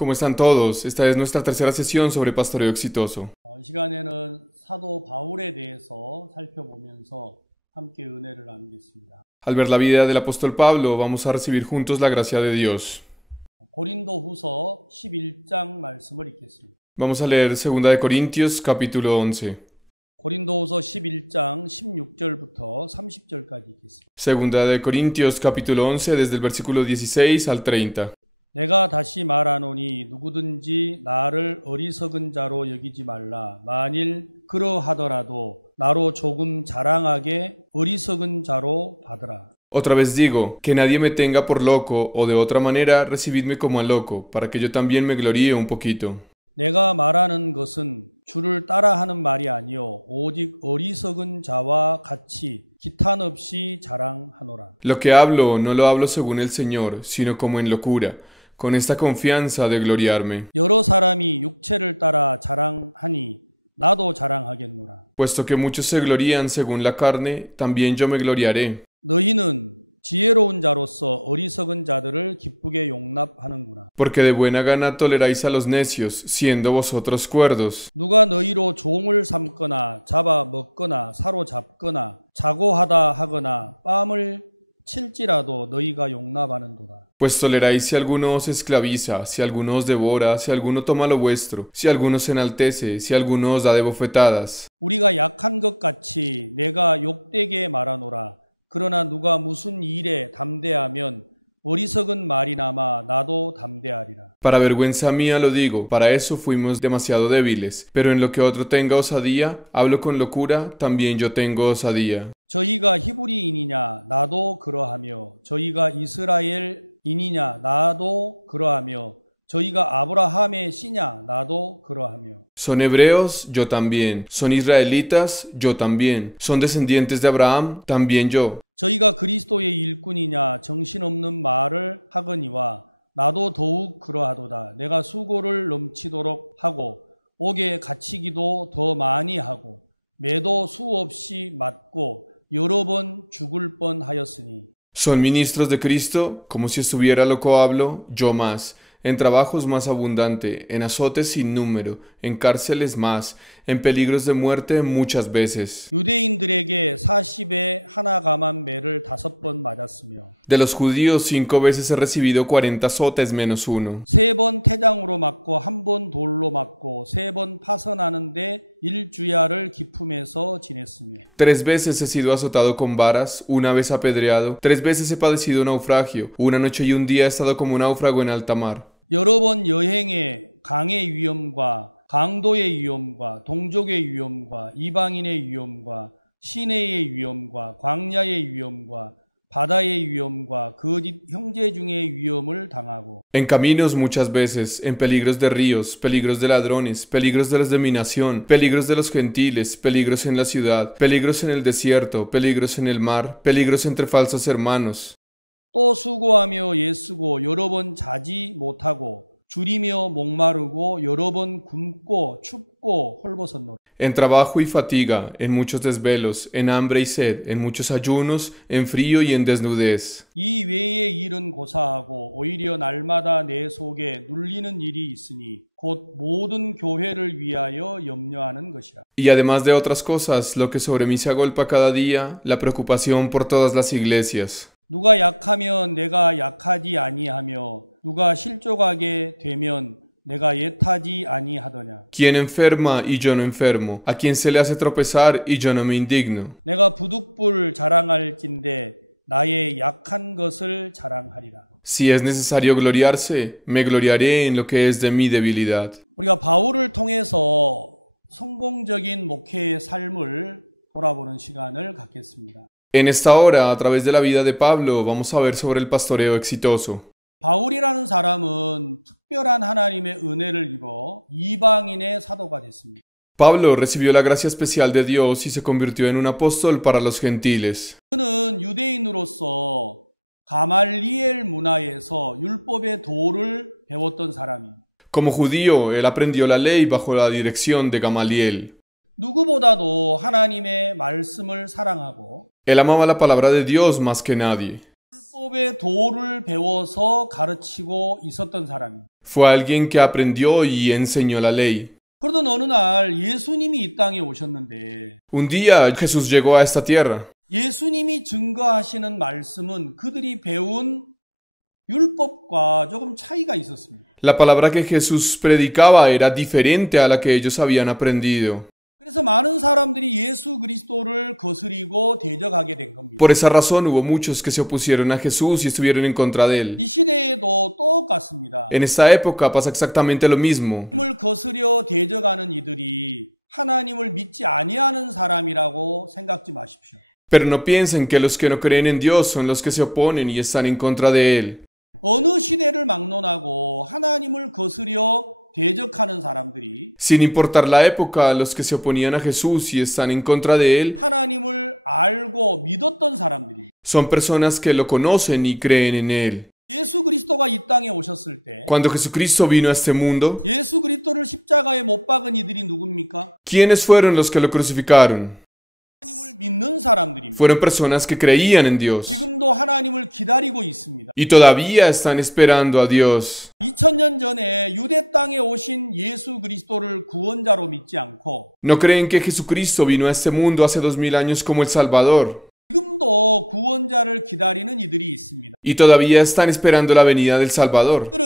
¿Cómo están todos? Esta es nuestra tercera sesión sobre pastoreo exitoso. Al ver la vida del apóstol Pablo, vamos a recibir juntos la gracia de Dios. Vamos a leer 2 de Corintios, capítulo 11. Segunda de Corintios, capítulo 11, desde el versículo 16 al 30. 자로 여기지 말라. 그러하더라도 나로 조금 자랑하게 어리석은 자로 Otra vez digo, que nadie me tenga por loco, o de otra manera, recibidme como a loco, para que yo también me gloríe un poquito. Lo que hablo no lo hablo según el Señor, sino como en locura, con esta confianza de gloriarme. Puesto que muchos se glorían según la carne, también yo me gloriaré. Porque de buena gana toleráis a los necios, siendo vosotros cuerdos. Pues toleráis si alguno os esclaviza, si alguno os devora, si alguno toma lo vuestro, si alguno se enaltece, si alguno os da de bofetadas. Para vergüenza mía lo digo, para eso fuimos demasiado débiles, pero en lo que otro tenga osadía, hablo con locura, también yo tengo osadía. Son hebreos, yo también. Son israelitas, yo también. Son descendientes de Abraham, también yo. Son ministros de Cristo, como si estuviera loco hablo, yo más. En trabajos más abundante, en azotes sin número, en cárceles más, en peligros de muerte muchas veces. De los judíos 5 veces he recibido 40 azotes menos uno. 3 veces he sido azotado con varas, 1 vez apedreado, 3 veces he padecido naufragio, 1 noche y un día he estado como un náufrago en alta mar. En caminos muchas veces, en peligros de ríos, peligros de ladrones, peligros de los de mi nación, peligros de los gentiles, peligros en la ciudad, peligros en el desierto, peligros en el mar, peligros entre falsos hermanos. En trabajo y fatiga, en muchos desvelos, en hambre y sed, en muchos ayunos, en frío y en desnudez. Y además de otras cosas, lo que sobre mí se agolpa cada día, la preocupación por todas las iglesias. ¿Quién enferma y yo no enfermo? ¿A quién se le hace tropezar y yo no me indigno? Si es necesario gloriarse, me gloriaré en lo que es de mi debilidad. En esta hora, a través de la vida de Pablo, vamos a ver sobre el pastoreo exitoso. Pablo recibió la gracia especial de Dios y se convirtió en un apóstol para los gentiles. Como judío, él aprendió la ley bajo la dirección de Gamaliel. Él amaba la palabra de Dios más que nadie. Fue alguien que aprendió y enseñó la ley. Un día Jesús llegó a esta tierra. La palabra que Jesús predicaba era diferente a la que ellos habían aprendido. Por esa razón hubo muchos que se opusieron a Jesús y estuvieron en contra de él. En esta época pasa exactamente lo mismo. Pero no piensen que los que no creen en Dios son los que se oponen y están en contra de Él. Sin importar la época, los que se oponían a Jesús y están en contra de Él son personas que lo conocen y creen en Él. Cuando Jesucristo vino a este mundo, ¿quiénes fueron los que lo crucificaron? Fueron personas que creían en Dios y todavía están esperando a Dios. ¿No creen que Jesucristo vino a este mundo hace 2000 años como el Salvador? Y todavía están esperando la venida del Salvador.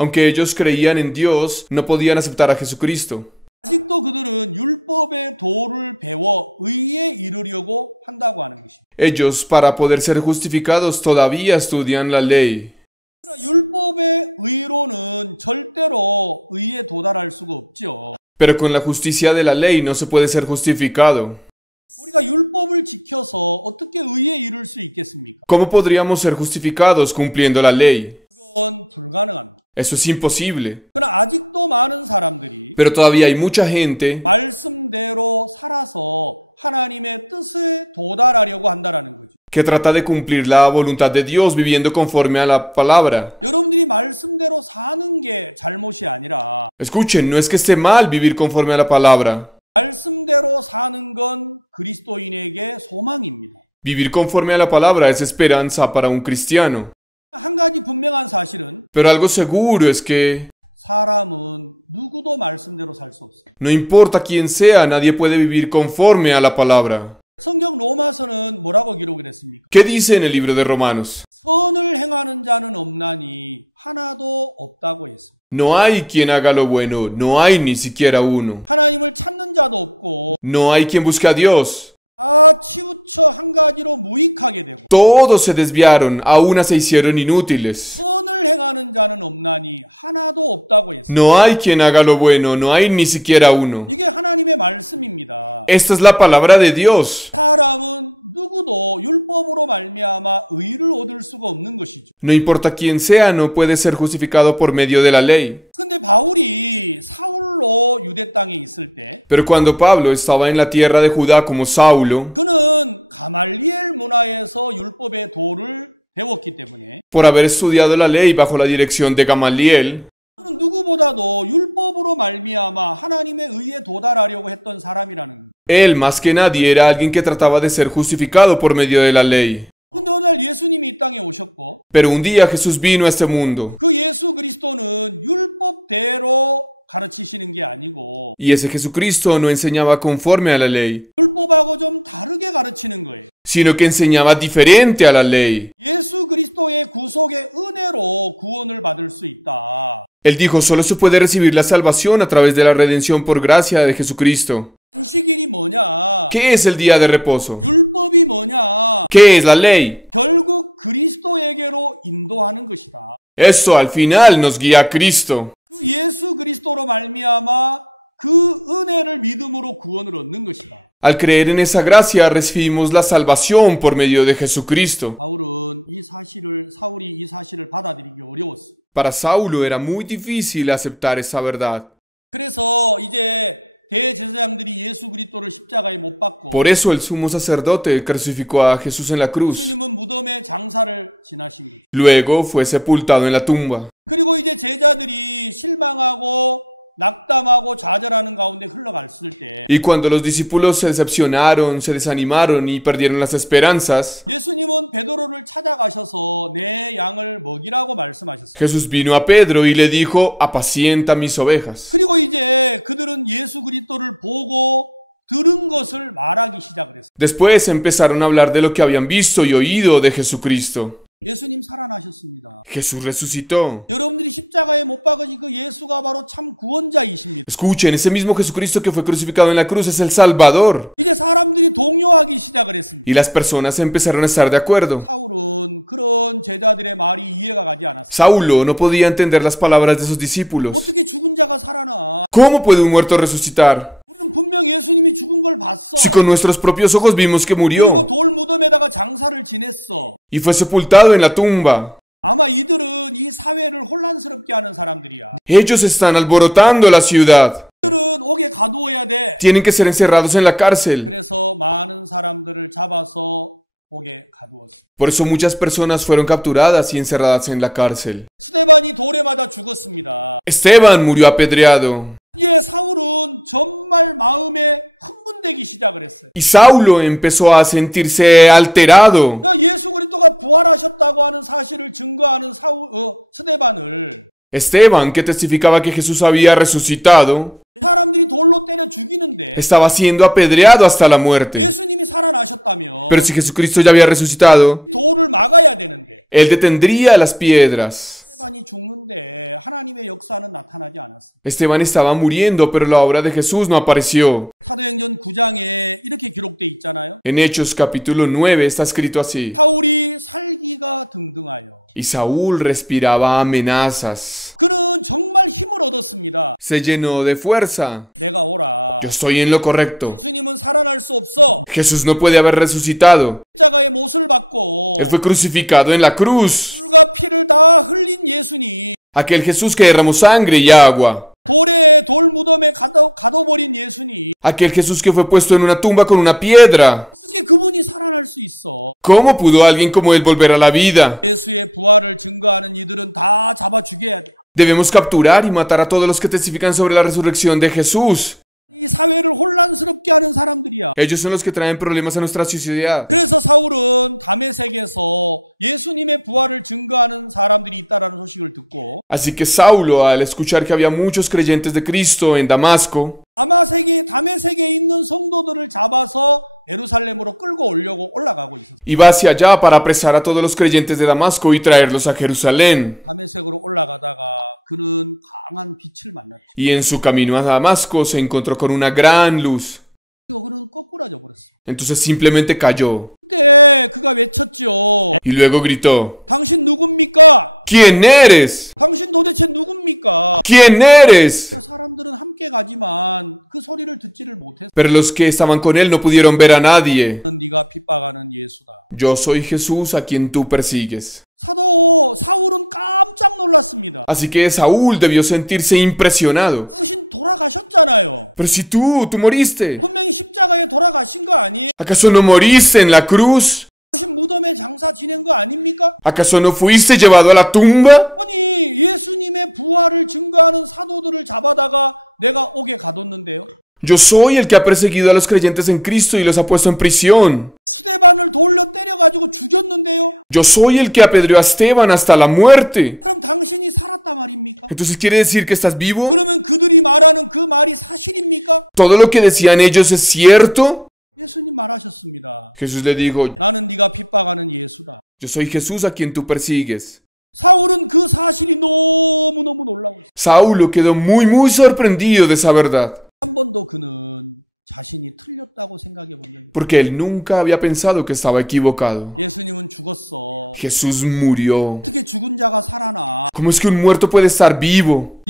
Aunque ellos creían en Dios, no podían aceptar a Jesucristo. Ellos, para poder ser justificados, todavía estudian la ley. Pero con la justicia de la ley no se puede ser justificado. ¿Cómo podríamos ser justificados cumpliendo la ley? Eso es imposible. Pero todavía hay mucha gente que trata de cumplir la voluntad de Dios viviendo conforme a la palabra. Escuchen, no es que esté mal vivir conforme a la palabra. Vivir conforme a la palabra es esperanza para un cristiano. Pero algo seguro es que no importa quién sea, nadie puede vivir conforme a la palabra. ¿Qué dice en el libro de Romanos? No hay quien haga lo bueno, no hay ni siquiera uno. No hay quien busque a Dios. Todos se desviaron, a una se hicieron inútiles. No hay quien haga lo bueno, no hay ni siquiera uno. Esta es la palabra de Dios. No importa quién sea, no puede ser justificado por medio de la ley. Pero cuando Pablo estaba en la tierra de Judá como Saulo, por haber estudiado la ley bajo la dirección de Gamaliel, él más que nadie era alguien que trataba de ser justificado por medio de la ley. Pero un día Jesús vino a este mundo. Y ese Jesucristo no enseñaba conforme a la ley, sino que enseñaba diferente a la ley. Él dijo, solo se puede recibir la salvación a través de la redención por gracia de Jesucristo. ¿Qué es el día de reposo? ¿Qué es la ley? Eso al final nos guía a Cristo. Al creer en esa gracia recibimos la salvación por medio de Jesucristo. Para Saulo era muy difícil aceptar esa verdad. Por eso el sumo sacerdote crucificó a Jesús en la cruz. Luego fue sepultado en la tumba. Y cuando los discípulos se decepcionaron, se desanimaron y perdieron las esperanzas, Jesús vino a Pedro y le dijo: apacienta mis ovejas. Después empezaron a hablar de lo que habían visto y oído de Jesucristo. Jesús resucitó. Escuchen, ese mismo Jesucristo que fue crucificado en la cruz es el Salvador. Y las personas empezaron a estar de acuerdo. Saulo no podía entender las palabras de sus discípulos. ¿Cómo puede un muerto resucitar? Si con nuestros propios ojos vimos que murió y fue sepultado en la tumba. Ellos están alborotando la ciudad. Tienen que ser encerrados en la cárcel. Por eso muchas personas fueron capturadas y encerradas en la cárcel. Esteban murió apedreado. Y Saulo empezó a sentirse alterado. Esteban, que testificaba que Jesús había resucitado, estaba siendo apedreado hasta la muerte. Pero si Jesucristo ya había resucitado, Él detendría las piedras. Esteban estaba muriendo, pero la obra de Jesús no apareció. En Hechos capítulo 9 está escrito así: y Saúl respiraba amenazas. Se llenó de fuerza. Yo estoy en lo correcto. Jesús no puede haber resucitado. Él fue crucificado en la cruz. Aquel Jesús que derramó sangre y agua. Aquel Jesús que fue puesto en una tumba con una piedra. ¿Cómo pudo alguien como Él volver a la vida? Debemos capturar y matar a todos los que testifican sobre la resurrección de Jesús. Ellos son los que traen problemas a nuestra sociedad. Así que Saulo, al escuchar que había muchos creyentes de Cristo en Damasco, iba hacia allá para apresar a todos los creyentes de Damasco y traerlos a Jerusalén. Y en su camino a Damasco se encontró con una gran luz. Entonces simplemente cayó. Y luego gritó: ¿quién eres? ¿Quién eres? Pero los que estaban con él no pudieron ver a nadie. Yo soy Jesús a quien tú persigues. Así que Saúl debió sentirse impresionado. Pero si tú moriste. ¿Acaso no moriste en la cruz? ¿Acaso no fuiste llevado a la tumba? Yo soy el que ha perseguido a los creyentes en Cristo y los ha puesto en prisión. Yo soy el que apedreó a Esteban hasta la muerte. Entonces, ¿quiere decir que estás vivo? ¿Todo lo que decían ellos es cierto? Jesús le dijo: yo soy Jesús a quien tú persigues. Saulo quedó muy sorprendido de esa verdad. Porque él nunca había pensado que estaba equivocado. Jesús murió. ¿Cómo es que un muerto puede estar vivo?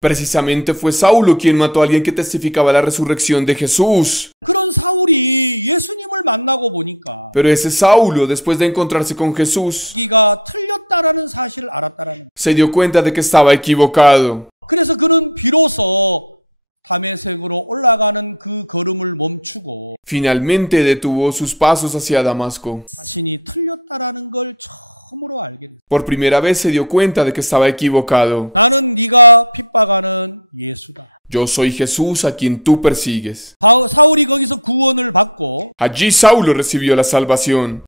Precisamente fue Saulo quien mató a alguien que testificaba la resurrección de Jesús. Pero ese Saulo, después de encontrarse con Jesús, se dio cuenta de que estaba equivocado. Finalmente detuvo sus pasos hacia Damasco. Por primera vez se dio cuenta de que estaba equivocado. Yo soy Jesús a quien tú persigues. Allí Saulo recibió la salvación.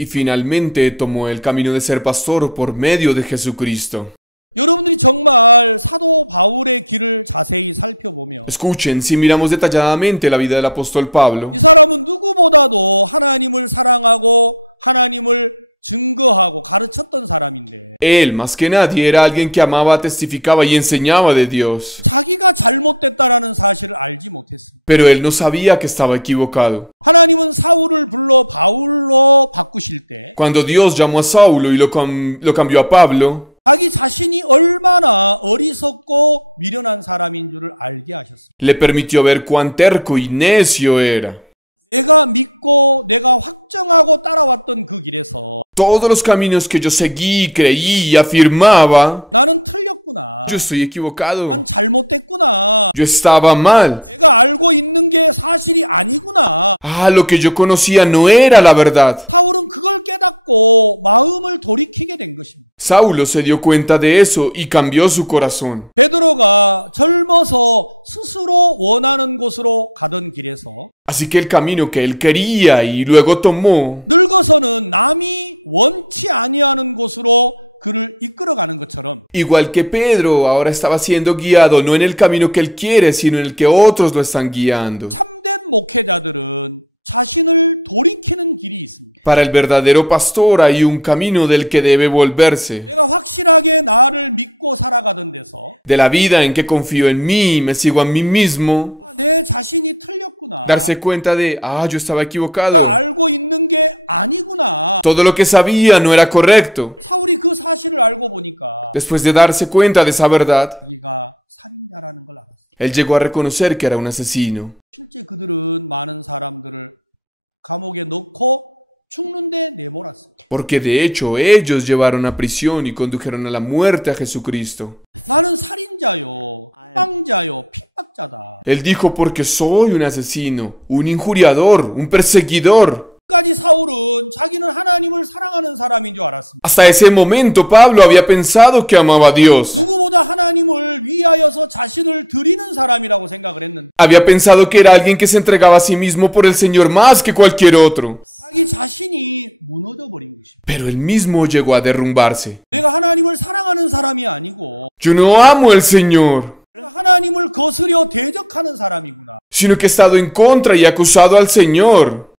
y finalmente tomó el camino de ser pastor por medio de Jesucristo. Escuchen, si miramos detalladamente la vida del apóstol Pablo, él, más que nadie, era alguien que amaba, testificaba y enseñaba de Dios. Pero él no sabía que estaba equivocado. Cuando Dios llamó a Saulo y lo cambió a Pablo, le permitió ver cuán terco y necio era. Todos los caminos que yo seguí, creí y afirmaba, yo estoy equivocado. Yo estaba mal. Lo que yo conocía no era la verdad. Saulo se dio cuenta de eso y cambió su corazón. Así que el camino que él quería y luego tomó, igual que Pedro, ahora estaba siendo guiado no en el camino que él quiere, sino en el que otros lo están guiando. Para el verdadero pastor hay un camino del que debe volverse. De la vida en que confío en mí, me sigo a mí mismo. Darse cuenta de, yo estaba equivocado. Todo lo que sabía no era correcto. Después de darse cuenta de esa verdad, él llegó a reconocer que era un asesino. Porque de hecho ellos llevaron a prisión y condujeron a la muerte a Jesucristo. Él dijo, porque soy un asesino, un injuriador, un perseguidor. Hasta ese momento Pablo había pensado que amaba a Dios. Había pensado que era alguien que se entregaba a sí mismo por el Señor más que cualquier otro. Pero él mismo llegó a derrumbarse. Yo no amo al Señor, sino que he estado en contra y acusado al Señor.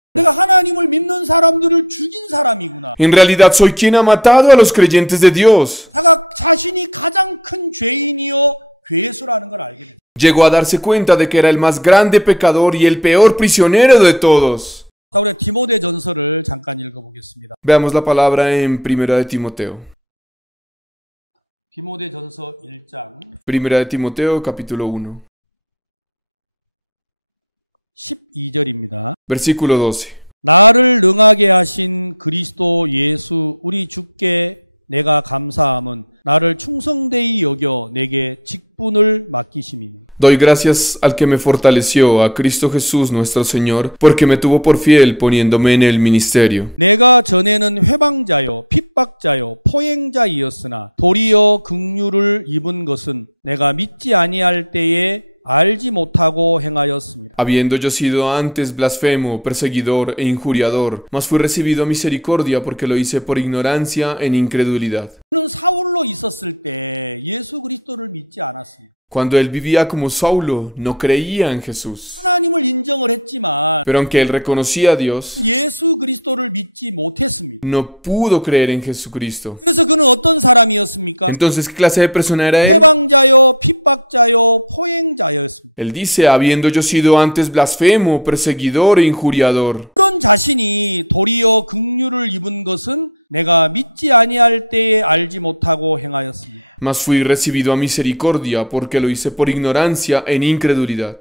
En realidad soy quien ha matado a los creyentes de Dios. Llegó a darse cuenta de que era el más grande pecador y el peor prisionero de todos. Veamos la palabra en Primera de Timoteo. Primera de Timoteo, capítulo 1. Versículo 12. Doy gracias al que me fortaleció, a Cristo Jesús nuestro Señor, porque me tuvo por fiel poniéndome en el ministerio. Habiendo yo sido antes blasfemo, perseguidor e injuriador, mas fui recibido a misericordia porque lo hice por ignorancia en incredulidad. Cuando él vivía como Saulo, no creía en Jesús. Pero aunque él reconocía a Dios, no pudo creer en Jesucristo. Entonces, ¿qué clase de persona era él? Él dice, habiendo yo sido antes blasfemo, perseguidor e injuriador. Mas fui recibido a misericordia porque lo hice por ignorancia en incredulidad.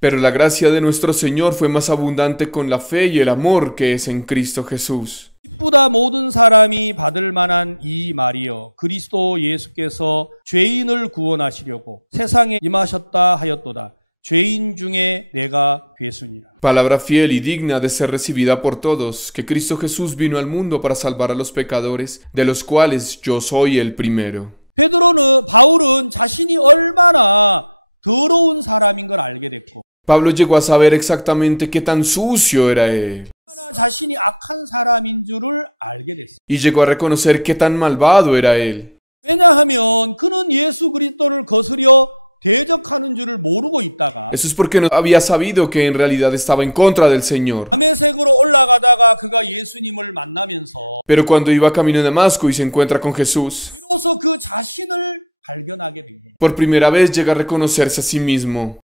Pero la gracia de nuestro Señor fue más abundante con la fe y el amor que es en Cristo Jesús. Palabra fiel y digna de ser recibida por todos, que Cristo Jesús vino al mundo para salvar a los pecadores, de los cuales yo soy el primero. Pablo llegó a saber exactamente qué tan sucio era él. Y llegó a reconocer qué tan malvado era él. Eso es porque no había sabido que en realidad estaba en contra del Señor. Pero cuando iba camino a Damasco y se encuentra con Jesús, por primera vez llega a reconocerse a sí mismo.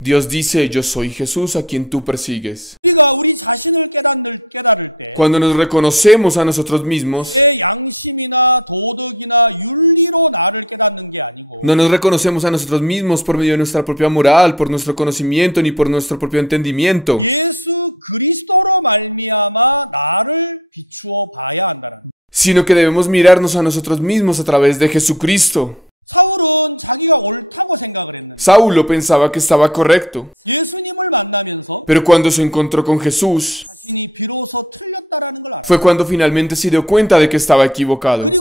Dios dice, yo soy Jesús a quien tú persigues. Cuando nos reconocemos a nosotros mismos, no nos reconocemos a nosotros mismos por medio de nuestra propia moral, por nuestro conocimiento, ni por nuestro propio entendimiento. Sino que debemos mirarnos a nosotros mismos a través de Jesucristo. Saulo pensaba que estaba correcto, pero cuando se encontró con Jesús, fue cuando finalmente se dio cuenta de que estaba equivocado.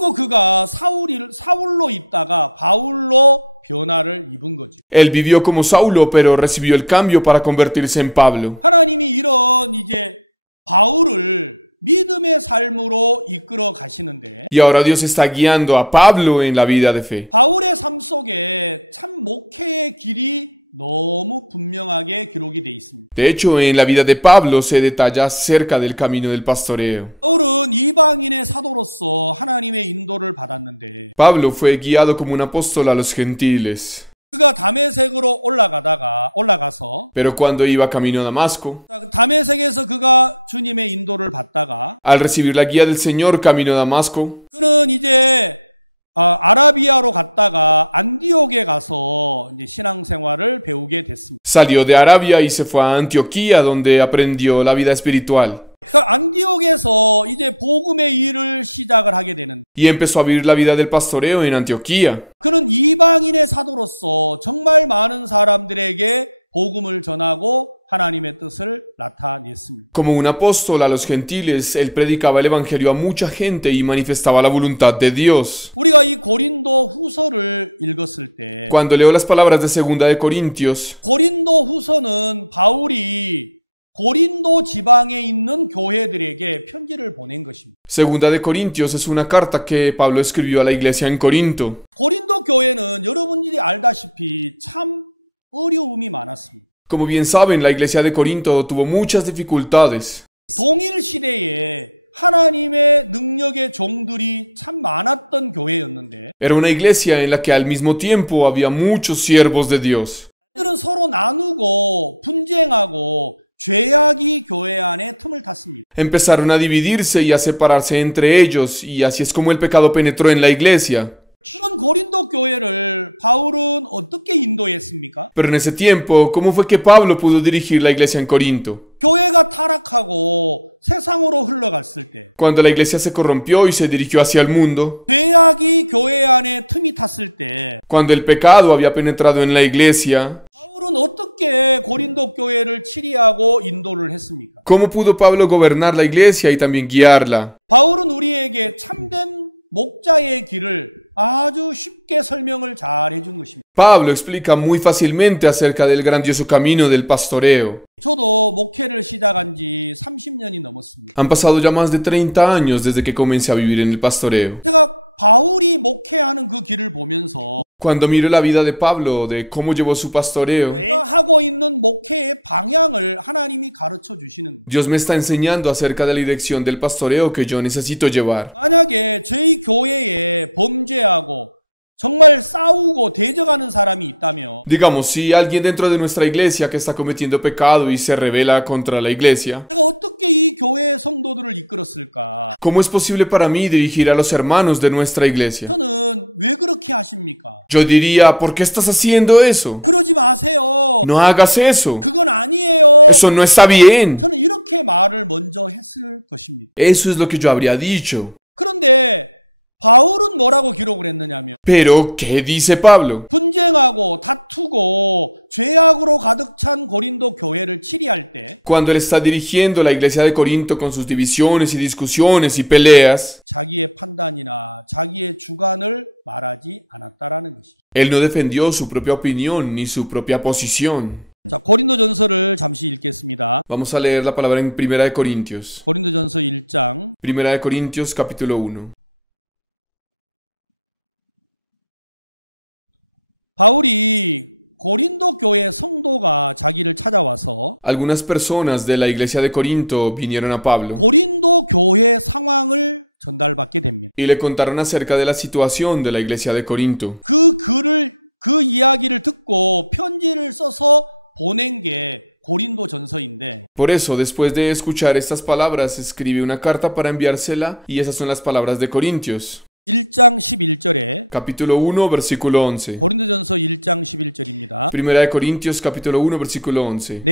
Él vivió como Saulo, pero recibió el cambio para convertirse en Pablo. Y ahora Dios está guiando a Pablo en la vida de fe. De hecho, en la vida de Pablo se detalla acerca del camino del pastoreo. Pablo fue guiado como un apóstol a los gentiles. Pero cuando iba camino a Damasco, al recibir la guía del Señor camino a Damasco, salió de Arabia y se fue a Antioquía, donde aprendió la vida espiritual. Y empezó a vivir la vida del pastoreo en Antioquía. Como un apóstol a los gentiles, él predicaba el evangelio a mucha gente y manifestaba la voluntad de Dios. Cuando leo las palabras de 2 de Corintios, Segunda de Corintios es una carta que Pablo escribió a la iglesia en Corinto. Como bien saben, la iglesia de Corinto tuvo muchas dificultades. Era una iglesia en la que al mismo tiempo había muchos siervos de Dios. Empezaron a dividirse y a separarse entre ellos, y así es como el pecado penetró en la iglesia. Pero en ese tiempo, ¿cómo fue que Pablo pudo dirigir la iglesia en Corinto? Cuando la iglesia se corrompió y se dirigió hacia el mundo, cuando el pecado había penetrado en la iglesia, ¿cómo pudo Pablo gobernar la iglesia y también guiarla? Pablo explica muy fácilmente acerca del grandioso camino del pastoreo. Han pasado ya más de 30 años desde que comencé a vivir en el pastoreo. Cuando miro la vida de Pablo, de cómo llevó su pastoreo, Dios me está enseñando acerca de la dirección del pastoreo que yo necesito llevar. Digamos, si alguien dentro de nuestra iglesia que está cometiendo pecado y se rebela contra la iglesia, ¿cómo es posible para mí dirigir a los hermanos de nuestra iglesia? Yo diría, ¿por qué estás haciendo eso? No hagas eso. Eso no está bien. Eso es lo que yo habría dicho. Pero, ¿qué dice Pablo? Cuando él está dirigiendo la iglesia de Corinto con sus divisiones y discusiones y peleas, Él no defendió su propia opinión ni su propia posición. Vamos a leer la palabra en Primera de Corintios. Primera de Corintios, capítulo 1. Algunas personas de la iglesia de Corinto vinieron a Pablo y le contaron acerca de la situación de la iglesia de Corinto. Por eso, después de escuchar estas palabras, escribe una carta para enviársela, y esas son las palabras de Corintios. Capítulo 1, versículo 11. Primera de Corintios, capítulo 1, versículo 11.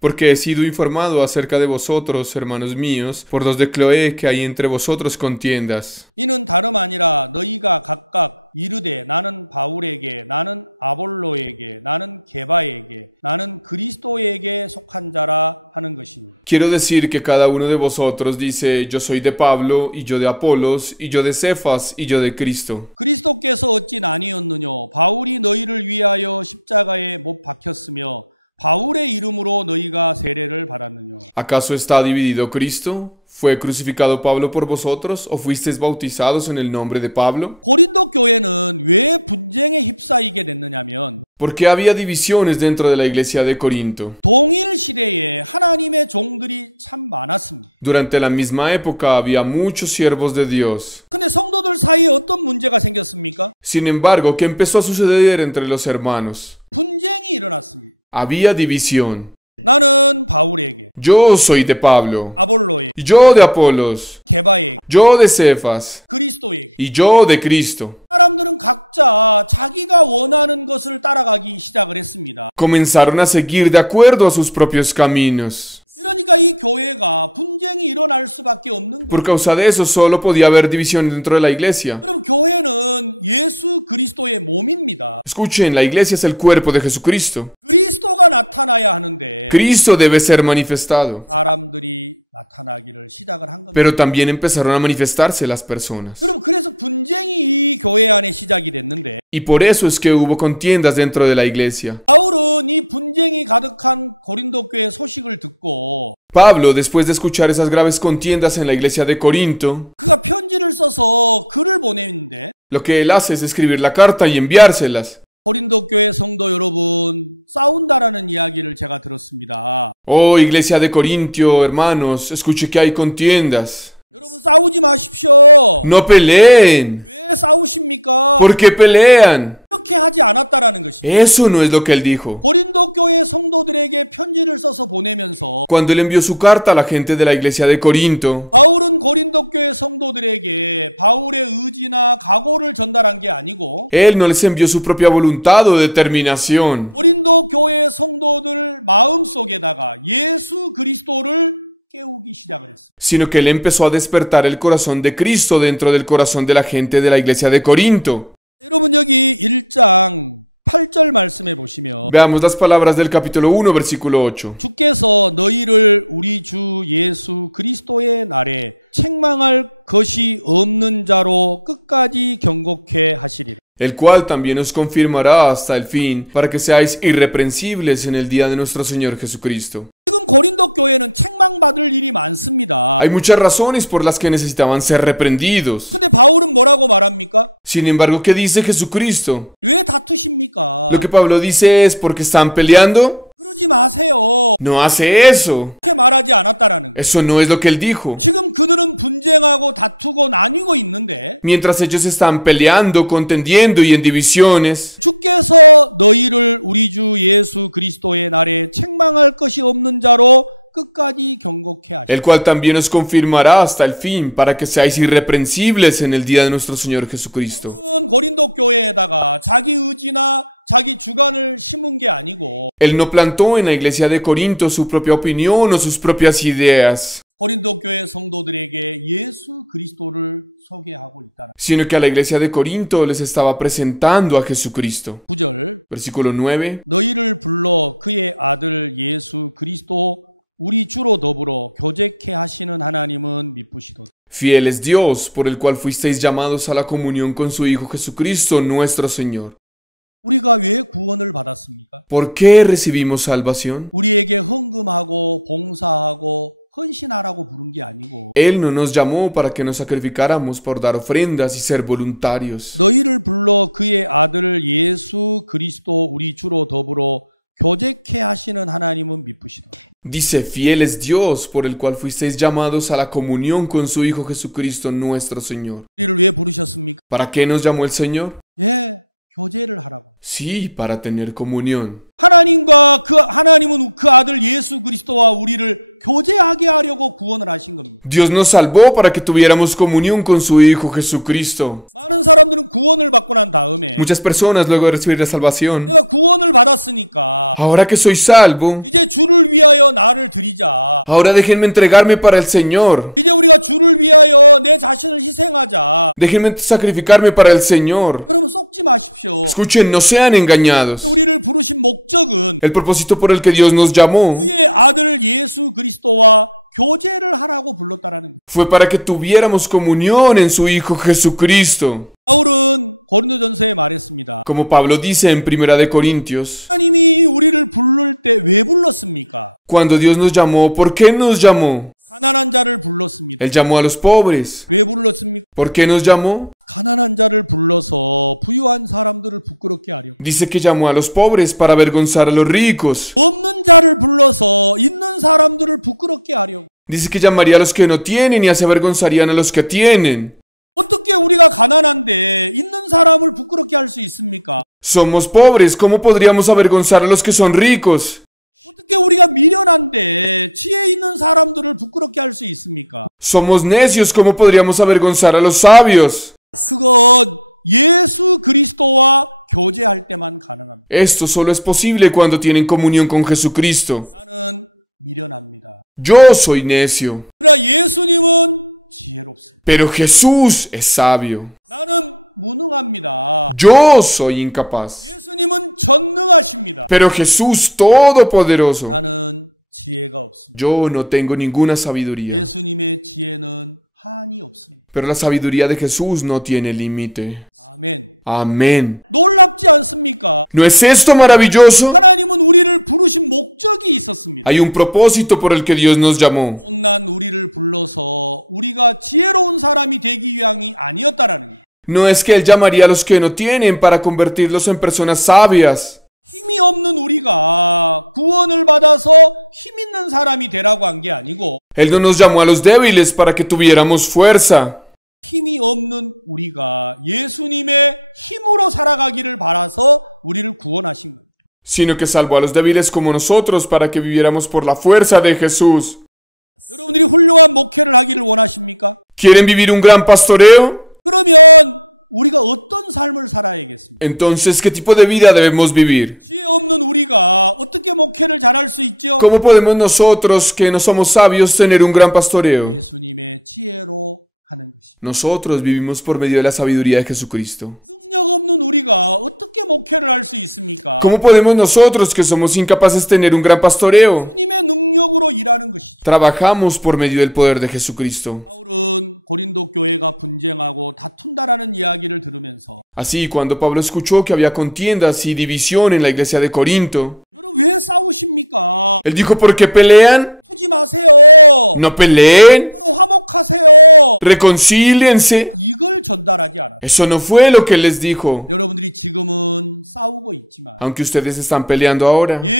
Porque he sido informado acerca de vosotros, hermanos míos, por los de Cloé, que hay entre vosotros contiendas. Quiero decir que cada uno de vosotros dice, yo soy de Pablo, y yo de Apolos, y yo de Cefas, y yo de Cristo. ¿Acaso está dividido Cristo? ¿Fue crucificado Pablo por vosotros, o fuisteis bautizados en el nombre de Pablo? ¿Por qué había divisiones dentro de la iglesia de Corinto? Durante la misma época había muchos siervos de Dios. Sin embargo, ¿qué empezó a suceder entre los hermanos? Había división. Yo soy de Pablo, y yo de Apolos, yo de Cefas, y yo de Cristo. Comenzaron a seguir de acuerdo a sus propios caminos. Por causa de eso solo podía haber división dentro de la iglesia. Escuchen, la iglesia es el cuerpo de Jesucristo. Cristo debe ser manifestado. Pero también empezaron a manifestarse las personas. Y por eso es que hubo contiendas dentro de la iglesia. Pablo, después de escuchar esas graves contiendas en la iglesia de Corinto, lo que él hace es escribir la carta y enviárselas. Oh, iglesia de Corintio, hermanos, escuche que hay contiendas. No peleen. ¿Por qué pelean? Eso no es lo que él dijo. Cuando él envió su carta a la gente de la iglesia de Corinto, él no les envió su propia voluntad o determinación. Sino que él empezó a despertar el corazón de Cristo dentro del corazón de la gente de la iglesia de Corinto. Veamos las palabras del capítulo 1, versículo 8. El cual también os confirmará hasta el fin, para que seáis irreprensibles en el día de nuestro Señor Jesucristo. Hay muchas razones por las que necesitaban ser reprendidos. Sin embargo, ¿qué dice Jesucristo? Lo que Pablo dice es, ¿porque están peleando? No hace eso. Eso no es lo que él dijo. Mientras ellos están peleando, contendiendo y en divisiones, el cual también os confirmará hasta el fin, para que seáis irreprensibles en el día de nuestro Señor Jesucristo. Él no plantó en la iglesia de Corinto su propia opinión o sus propias ideas, sino que a la iglesia de Corinto les estaba presentando a Jesucristo. Versículo 9. Fiel es Dios, por el cual fuisteis llamados a la comunión con su Hijo Jesucristo, nuestro Señor. ¿Por qué recibimos salvación? Él no nos llamó para que nos sacrificáramos por dar ofrendas y ser voluntarios. Dice, fiel es Dios, por el cual fuisteis llamados a la comunión con su Hijo Jesucristo, nuestro Señor. ¿Para qué nos llamó el Señor? Sí, para tener comunión. Dios nos salvó para que tuviéramos comunión con su Hijo Jesucristo. Muchas personas luego de recibir la salvación, ahora que soy salvo, ahora déjenme entregarme para el Señor. Déjenme sacrificarme para el Señor. Escuchen, no sean engañados. El propósito por el que Dios nos llamó fue para que tuviéramos comunión en su Hijo Jesucristo. Como Pablo dice en 1 Corintios, cuando Dios nos llamó, ¿por qué nos llamó? Él llamó a los pobres. ¿Por qué nos llamó? Dice que llamó a los pobres para avergonzar a los ricos. Dice que llamaría a los que no tienen y así avergonzarían a los que tienen. Somos pobres, ¿cómo podríamos avergonzar a los que son ricos? Somos necios, ¿cómo podríamos avergonzar a los sabios? Esto solo es posible cuando tienen comunión con Jesucristo. Yo soy necio, pero Jesús es sabio. Yo soy incapaz, pero Jesús todopoderoso. Yo no tengo ninguna sabiduría, pero la sabiduría de Jesús no tiene límite. Amén. ¿No es esto maravilloso? Hay un propósito por el que Dios nos llamó. No es que Él llamaría a los que no tienen para convertirlos en personas sabias. Él no nos llamó a los débiles para que tuviéramos fuerza. Sino que salvó a los débiles como nosotros para que viviéramos por la fuerza de Jesús. ¿Quieren vivir un gran pastoreo? Entonces, ¿qué tipo de vida debemos vivir? ¿Cómo podemos nosotros, que no somos sabios, tener un gran pastoreo? Nosotros vivimos por medio de la sabiduría de Jesucristo. ¿Cómo podemos nosotros, que somos incapaces, tener un gran pastoreo? Trabajamos por medio del poder de Jesucristo. Así, cuando Pablo escuchó que había contiendas y división en la iglesia de Corinto, él dijo, ¿por qué pelean? No peleen. Reconcíliense. Eso no fue lo que él les dijo. Aunque ustedes están peleando ahora.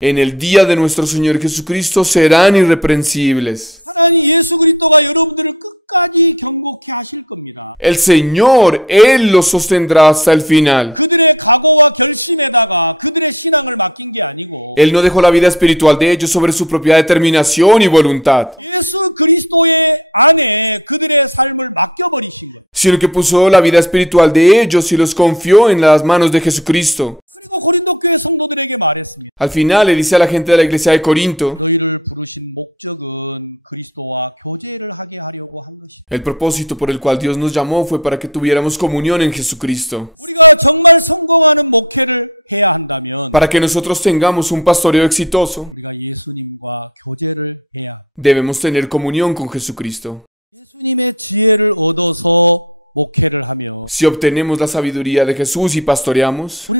En el día de nuestro Señor Jesucristo serán irreprensibles. El Señor, Él los sostendrá hasta el final. Él no dejó la vida espiritual de ellos sobre su propia determinación y voluntad, sino que puso la vida espiritual de ellos y los confió en las manos de Jesucristo. Al final le dice a la gente de la iglesia de Corinto, el propósito por el cual Dios nos llamó fue para que tuviéramos comunión en Jesucristo. Para que nosotros tengamos un pastoreo exitoso. Debemos tener comunión con Jesucristo. Si obtenemos la sabiduría de Jesús y pastorearemos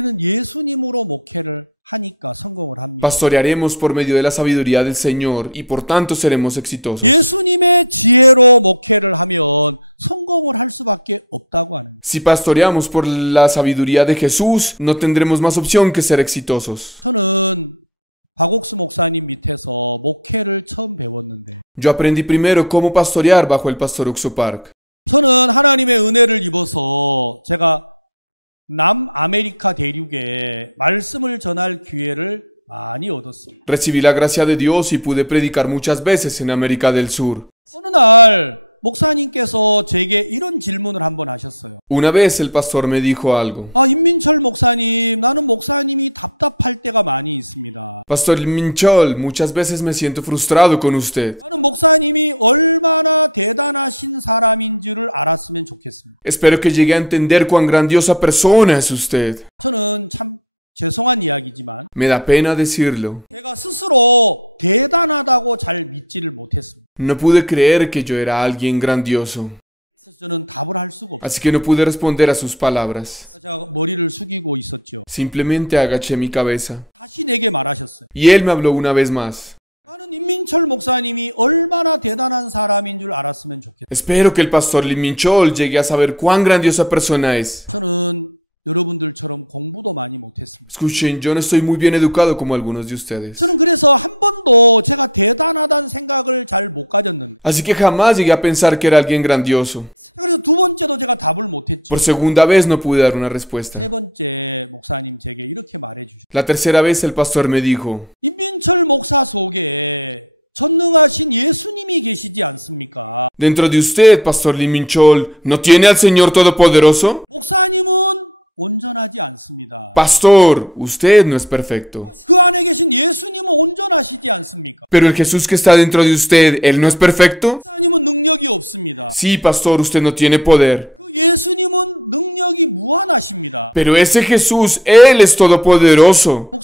por medio de la sabiduría del Señor y por tanto seremos exitosos. Si pastoreamos por la sabiduría de Jesús, no tendremos más opción que ser exitosos. Yo aprendí primero cómo pastorear bajo el pastor Uxo Park. Recibí la gracia de Dios y pude predicar muchas veces en América del Sur. Una vez el pastor me dijo algo. Pastor Minchol, muchas veces me siento frustrado con usted. Espero que llegue a entender cuán grandiosa persona es usted. Me da pena decirlo. No pude creer que yo era alguien grandioso. Así que no pude responder a sus palabras. Simplemente agaché mi cabeza. Y él me habló una vez más. Espero que el pastor Lee Minchol llegue a saber cuán grandiosa persona es. Escuchen, yo no estoy muy bien educado como algunos de ustedes. Así que jamás llegué a pensar que era alguien grandioso. Por segunda vez no pude dar una respuesta. La tercera vez el pastor me dijo, dentro de usted, pastor Lee Minchol, ¿no tiene al Señor Todopoderoso? Pastor, usted no es perfecto. ¿Pero el Jesús que está dentro de usted, él no es perfecto? Sí, pastor, usted no tiene poder. Pero ese Jesús, él es todopoderoso.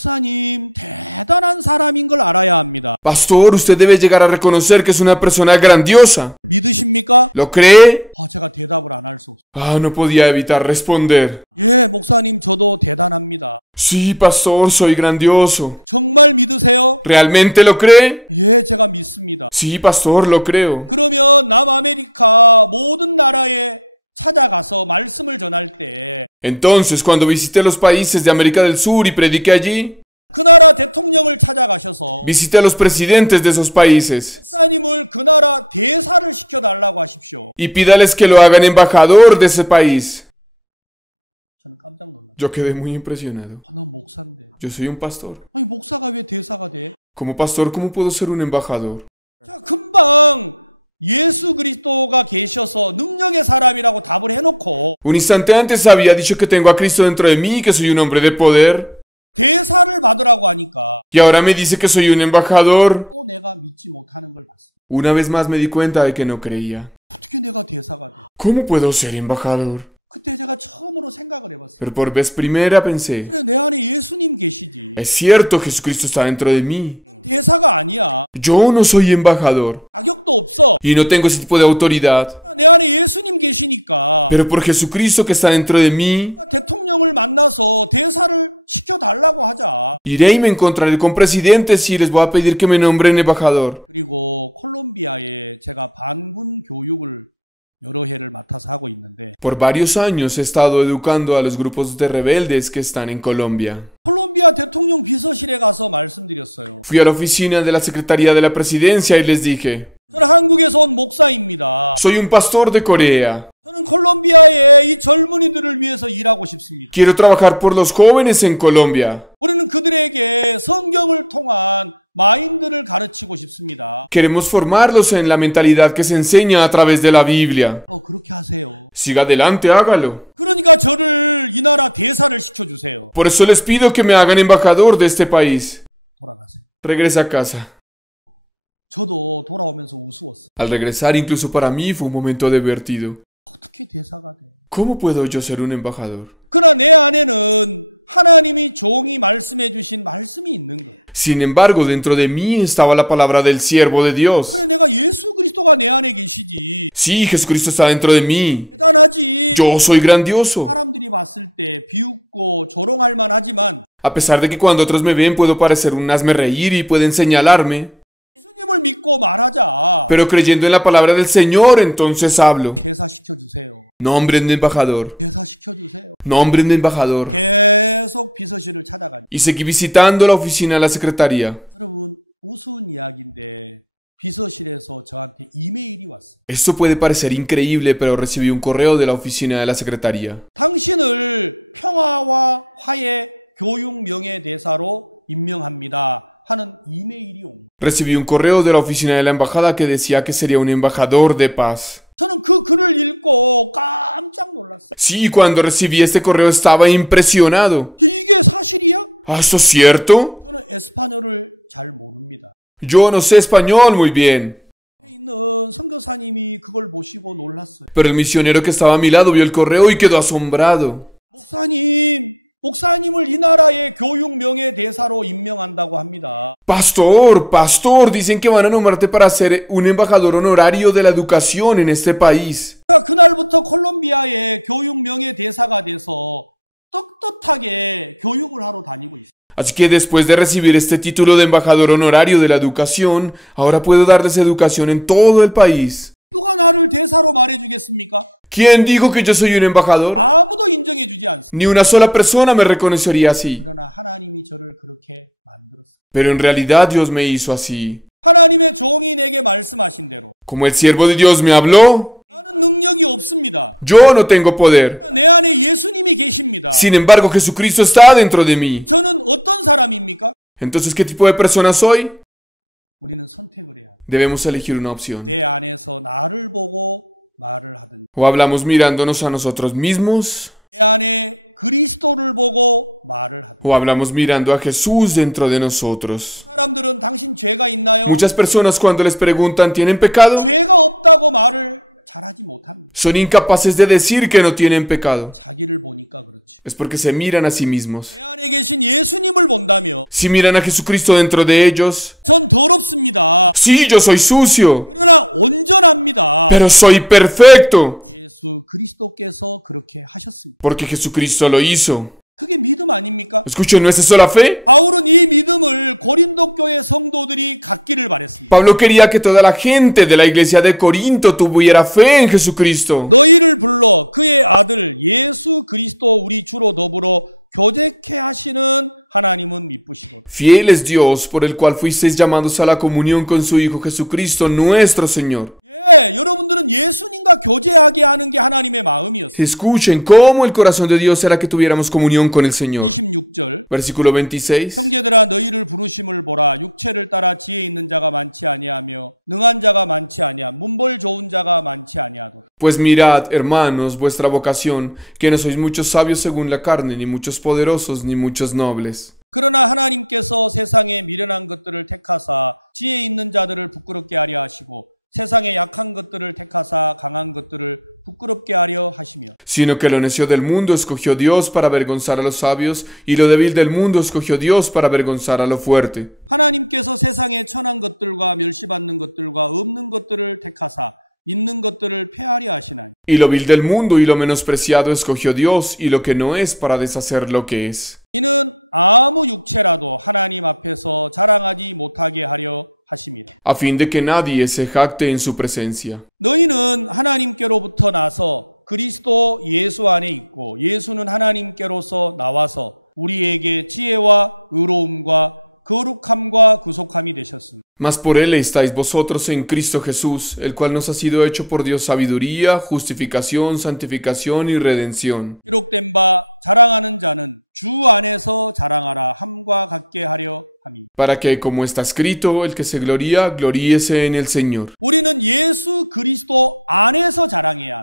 Pastor, usted debe llegar a reconocer que es una persona grandiosa. ¿Lo cree? No podía evitar responder. Sí, pastor, soy grandioso. ¿Realmente lo cree? Sí, pastor, lo creo. Entonces, cuando visite los países de América del Sur y predique allí, visite a los presidentes de esos países y pídales que lo hagan embajador de ese país. Yo quedé muy impresionado. Yo soy un pastor. Como pastor, ¿cómo puedo ser un embajador? Un instante antes había dicho que tengo a Cristo dentro de mí y que soy un hombre de poder. Y ahora me dice que soy un embajador. Una vez más me di cuenta de que no creía. ¿Cómo puedo ser embajador? Pero por vez primera pensé, es cierto, Jesucristo está dentro de mí. Yo no soy embajador y no tengo ese tipo de autoridad. Pero por Jesucristo que está dentro de mí, iré y me encontraré con presidentes y les voy a pedir que me nombren embajador. Por varios años he estado educando a los grupos de rebeldes que están en Colombia. Fui a la oficina de la Secretaría de la Presidencia y les dije, soy un pastor de Corea. Quiero trabajar por los jóvenes en Colombia. Queremos formarlos en la mentalidad que se enseña a través de la Biblia. Siga adelante, hágalo. Por eso les pido que me hagan embajador de este país. Regresa a casa. Al regresar, incluso para mí fue un momento divertido. ¿Cómo puedo yo ser un embajador? Sin embargo, dentro de mí estaba la palabra del siervo de Dios. Sí, Jesucristo está dentro de mí. Yo soy grandioso. A pesar de que cuando otros me ven puedo parecer un hazmerreír y pueden señalarme. Pero creyendo en la palabra del Señor, entonces hablo. Nómbrenme embajador. Nómbrenme embajador. Y seguí visitando la oficina de la secretaría. Esto puede parecer increíble, pero recibí un correo de la oficina de la secretaría. Recibí un correo de la oficina de la embajada que decía que sería un embajador de paz. Sí, cuando recibí este correo estaba impresionado. ¿Ah, eso es cierto? Yo no sé español muy bien. Pero el misionero que estaba a mi lado vio el correo y quedó asombrado. Pastor, dicen que van a nombrarte para ser un embajador honorario de la educación en este país. Así que después de recibir este título de embajador honorario de la educación, ahora puedo darles educación en todo el país. ¿Quién dijo que yo soy un embajador? Ni una sola persona me reconocería así. Pero en realidad Dios me hizo así. Como el siervo de Dios me habló, yo no tengo poder. Sin embargo, Jesucristo está dentro de mí. Entonces, ¿qué tipo de persona soy? Debemos elegir una opción. O hablamos mirándonos a nosotros mismos, o hablamos mirando a Jesús dentro de nosotros. Muchas personas cuando les preguntan, ¿tienen pecado? Son incapaces de decir que no tienen pecado. Es porque se miran a sí mismos. Si miran a Jesucristo dentro de ellos, sí, yo soy sucio, pero soy perfecto. Porque Jesucristo lo hizo. Escuchen, ¿no es eso la fe? Pablo quería que toda la gente de la iglesia de Corinto tuviera fe en Jesucristo. Fiel es Dios, por el cual fuisteis llamados a la comunión con su Hijo Jesucristo, nuestro Señor. Escuchen cómo el corazón de Dios era que tuviéramos comunión con el Señor. Versículo 26. Pues mirad, hermanos, vuestra vocación, que no sois muchos sabios según la carne, ni muchos poderosos, ni muchos nobles. Sino que lo necio del mundo escogió Dios para avergonzar a los sabios, y lo débil del mundo escogió Dios para avergonzar a lo fuerte. Y lo vil del mundo y lo menospreciado escogió Dios, y lo que no es para deshacer lo que es. A fin de que nadie se jacte en su presencia. Mas por él estáis vosotros en Cristo Jesús, el cual nos ha sido hecho por Dios sabiduría, justificación, santificación y redención. Para que, como está escrito, el que se gloría, gloríese en el Señor.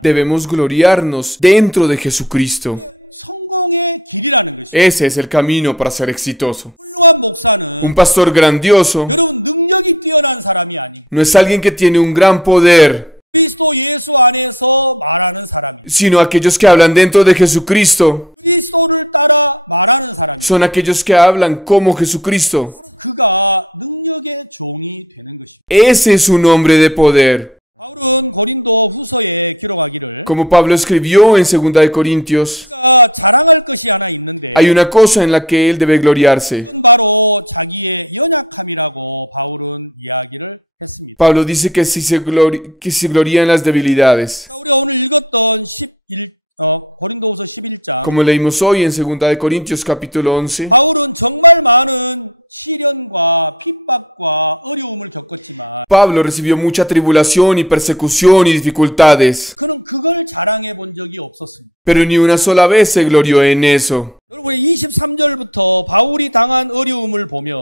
Debemos gloriarnos dentro de Jesucristo. Ese es el camino para ser exitoso. Un pastor grandioso no es alguien que tiene un gran poder, sino aquellos que hablan dentro de Jesucristo. Son aquellos que hablan como Jesucristo. Ese es un hombre de poder. Como Pablo escribió en 2 de Corintios, hay una cosa en la que él debe gloriarse. Pablo dice que que se gloría en las debilidades. Como leímos hoy en 2 de Corintios capítulo 11, Pablo recibió mucha tribulación y persecución y dificultades, pero ni una sola vez se glorió en eso.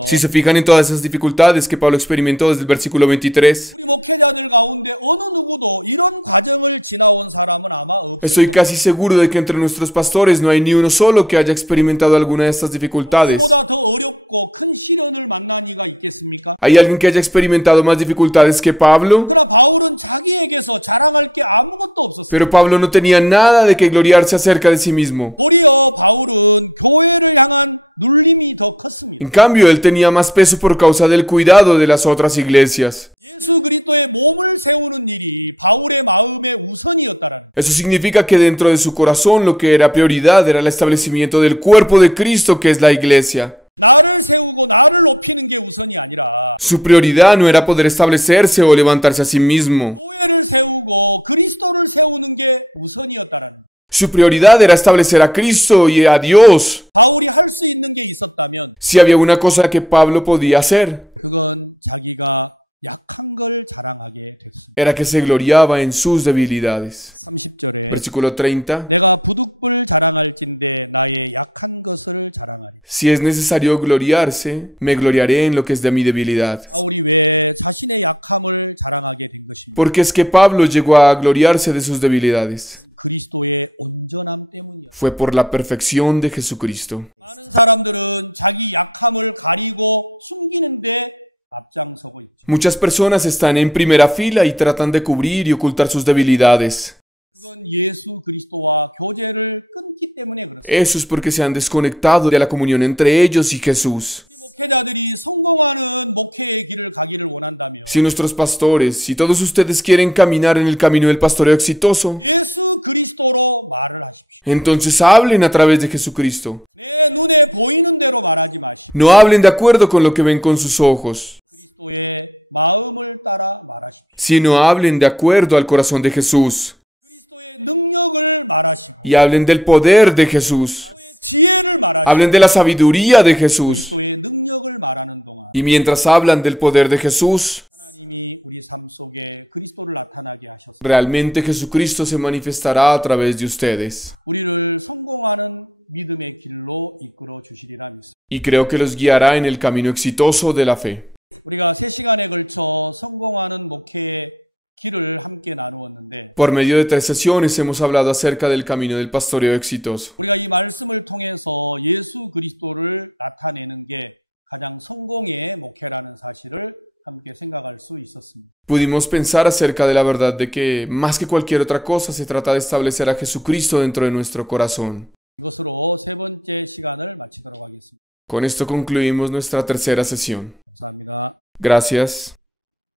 Si se fijan en todas esas dificultades que Pablo experimentó desde el versículo 23, estoy casi seguro de que entre nuestros pastores no hay ni uno solo que haya experimentado alguna de estas dificultades. ¿Hay alguien que haya experimentado más dificultades que Pablo? Pero Pablo no tenía nada de que gloriarse acerca de sí mismo. En cambio, él tenía más peso por causa del cuidado de las otras iglesias. Eso significa que dentro de su corazón lo que era prioridad era el establecimiento del cuerpo de Cristo, que es la iglesia. Su prioridad no era poder establecerse o levantarse a sí mismo. Su prioridad era establecer a Cristo y a Dios. Si había una cosa que Pablo podía hacer, era que se gloriaba en sus debilidades. Versículo 30. Si es necesario gloriarse, me gloriaré en lo que es de mi debilidad. Porque es que Pablo llegó a gloriarse de sus debilidades. Fue por la perfección de Jesucristo. Muchas personas están en primera fila y tratan de cubrir y ocultar sus debilidades. Eso es porque se han desconectado de la comunión entre ellos y Jesús. Si nuestros pastores, si todos ustedes quieren caminar en el camino del pastoreo exitoso, entonces hablen a través de Jesucristo. No hablen de acuerdo con lo que ven con sus ojos, sino hablen de acuerdo al corazón de Jesús. Y hablen del poder de Jesús. Hablen de la sabiduría de Jesús. Y mientras hablan del poder de Jesús, realmente Jesucristo se manifestará a través de ustedes. Y creo que los guiará en el camino exitoso de la fe. Por medio de 3 sesiones hemos hablado acerca del camino del pastoreo exitoso. Pudimos pensar acerca de la verdad de que, más que cualquier otra cosa, se trata de establecer a Jesucristo dentro de nuestro corazón. Con esto concluimos nuestra 3ª sesión. Gracias.